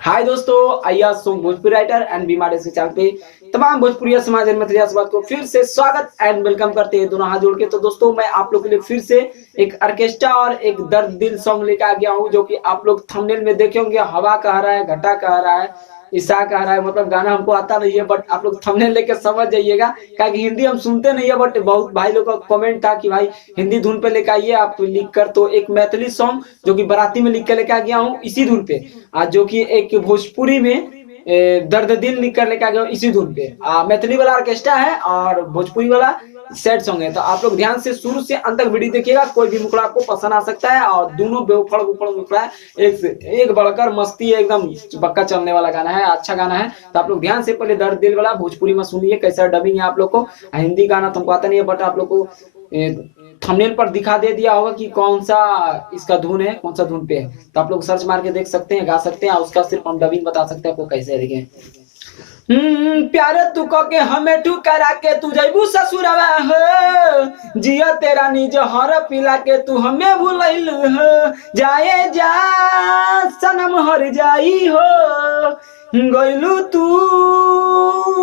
हाय दोस्तों, आइया song Bhojpuri writer and बीमार के चैनल पे तमाम भोजपुरी समाज में बात को फिर से स्वागत एंड वेलकम करते हैं दोनों हाथ जोड़ के। तो दोस्तों, मैं आप लोग के लिए फिर से एक ऑर्केस्ट्रा और एक दर्द दिल सॉन्ग लेकर आ गया हूं, जो कि आप लोग थंबनेल में देखे होंगे। हवा कह रहा है, घटा कह रहा है, ईसा कह रहा है। मतलब गाना हमको आता नहीं है, बट आप लोग थंबनेल लेके समझ जाइएगा, क्योंकि हिंदी हम सुनते नहीं है। बट बहुत भाई लोग का कमेंट था कि भाई हिंदी धुन पे लेके आइए आप लिख कर। तो एक मैथिली सॉन्ग जो कि बाराती में लिख के लेके आ गया हूँ इसी धुन पे, आज जो कि एक भोजपुरी में दर्द दिल लिख कर लेके आ गया हूँ इसी धुन पे। मैथिली वाला ऑर्केस्ट्रा है और भोजपुरी वाला सैड सॉन्ग है। तो आप लोग ध्यान से शुरू से अंत तक वीडियो देखिएगा, कोई भी मुखड़ा आपको पसंद आ सकता है। और दोनों बेउफड़ उफड़ मुखड़ा है, एक से एक बढ़कर मस्ती है, एकदम पक्का चलने वाला गाना है, अच्छा गाना है। तो आप लोग ध्यान से पहले दर्द दिल वाला भोजपुरी में सुनिए कैसा डबिंग है आप लोग को। हिंदी गाना तुमको आता नहीं है, बट आप लोग को थंबनेल पर दिखा दे दिया होगा कि कौन सा इसका धुन है, कौन सा धुन पे है। तो आप लोग सर्च मार के देख सकते हैं, गा सकते हैं, और उसका सिर्फ हम डबिंग बता सकते हैं आपको कैसे है। देखें, प्यारे तू कह के हमें ठुकरा के तू जैबू ससुरवा हो, जिया तेरा निज हर पिला के तू हमें भूलैलू हो। जाए जा सनम हर जाई हो, गइलू तू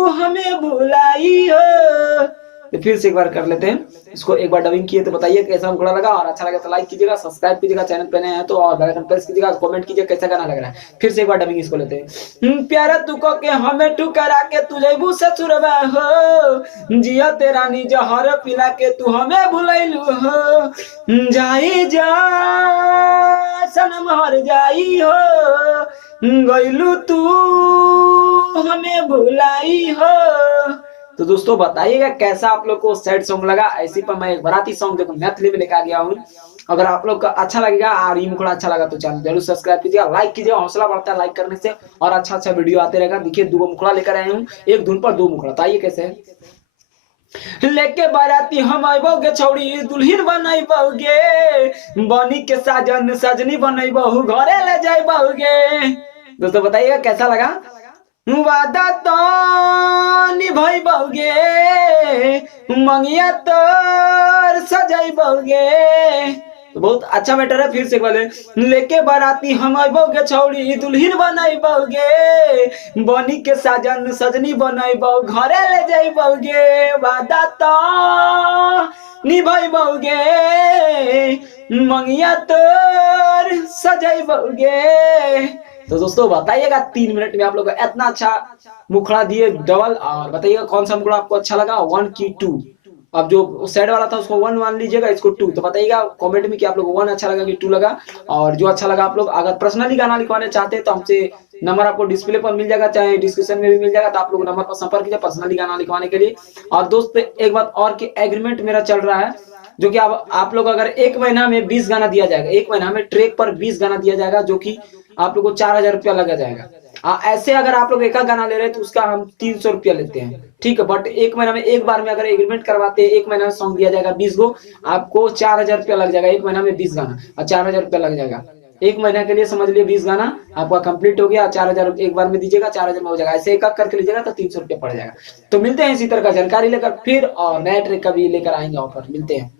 हमें भुलाई हो। तो फिर से एक बार कर लेते हैं इसको, एक बार डबिंग किए तो बताइए कैसा मुखड़ा लगा, और अच्छा लगा तो लाइक कीजिएगा, सब्सक्राइब कीजिएगा चैनल पे नए हैं तो, और बेल आइकन प्रेस कीजिएगा, कमेंट कीजिए कैसा गाना लग रहा है। फिर से एक बार डबिंग इसको लेते हैं। प्यारा तू को के हमें ठुकरा के तू जैबू ससुरवा हो, जिया तेरा निज हर पिला के तू हमें भुलैलू हो। जाई जा सनम हर जाई हो, गइलू तू हमें भुलाई हो। तो दोस्तों बताइएगा कैसा आप लोग को सैड सॉन्ग लगा। ऐसी पर मैं एक बाराती सॉन्ग देखो मैथिली में लेकर आ गया हूँ। अगर आप लोग का अच्छा लगेगा और ये मुखड़ा अच्छा लगा तो चैनल जरूर सब्सक्राइब कीजिएगा, लाइक कीजिएगा, हौसला बढ़ता है लाइक करने से, और अच्छा अच्छा वीडियो आते रहेगा। देखिए दो मुखड़ा लेकर आए हूँ, एक धुन पर दो मुखड़ा। तो आइए कैसे है। लेके बाराती हम आइबोगे छौड़ी दुल्हन बनैबोगे, बनी के साजन सजनी बनैबहु घरे ले जाइबोगे। दोस्तों बताइएगा कैसा लगा। वादा तो निभाइबोगे, मंगिया तोर सजाइबोगे। तो बहुत अच्छा मैटर है। फिर से वाले, लेके बाराती हम आइबोगे छौड़ी दुल्हन बनैबोगे, बनी के साजन सजनी बनैबो घरे ले जाइबोगे। वादा तो निभाइबोगे, मंगिया तोर सजाइबोगे। तो दोस्तों बताइएगा 3 मिनट में आप लोग इतना अच्छा मुखड़ा दिए डबल, और बताइएगा कौन सा मुखड़ा आपको अच्छा लगा, 1 की 2। अब जो सैड वाला था उसको 1 मान लीजिएगा, इसको 2। तो बताइएगा कमेंट में कि आप लोग 1 अच्छा लगा कि 2 लगा। और जो अच्छा लगा आप लोग अगर पर्सनली गाना लिखवाने चाहते हैं तो हमसे नंबर आपको डिस्प्ले पर मिल जाएगा, चाहे डिस्क्रिप्शन में भी मिल जाएगा। तो आप लोग नंबर पर संपर्क कीजिए पर्सनली गाना लिखवाने के लिए। और दोस्त एक बात और कि एग्रीमेंट मेरा चल रहा है, जो कि आप लोग अगर 1 महीना में 20 गाना दिया जाएगा, 1 महीना में ट्रैक पर 20 गाना दिया जाएगा, जो कि आप लोग को 4,000 रुपया लगा जाएगा। ऐसे अगर आप लोग एक गाना ले रहे हैं तो उसका हम 300 रुपया लेते हैं, ठीक है। बट 1 महीना में एक बार में अगर एग्रीमेंट करवाते हैं, 1 महीना में सॉन्ग दिया जाएगा 20 गो, आपको 4,000 रुपया लग जाएगा। 1 महीना में 20 गाना और 4,000 रुपया लग जाएगा। 1 महीना के लिए समझ लिए 20 गाना आपका कंप्लीट हो गया, 4,000 एक बार में दीजिएगा, 4,000 में हो जाएगा। ऐसे एक करके लीजिएगा तो 300 रुपया पड़ जाएगा। तो मिलते हैं इसी तरह का जानकारी लेकर फिर, और नया ट्रैक का भी लेकर आएंगे ऑफर। मिलते हैं।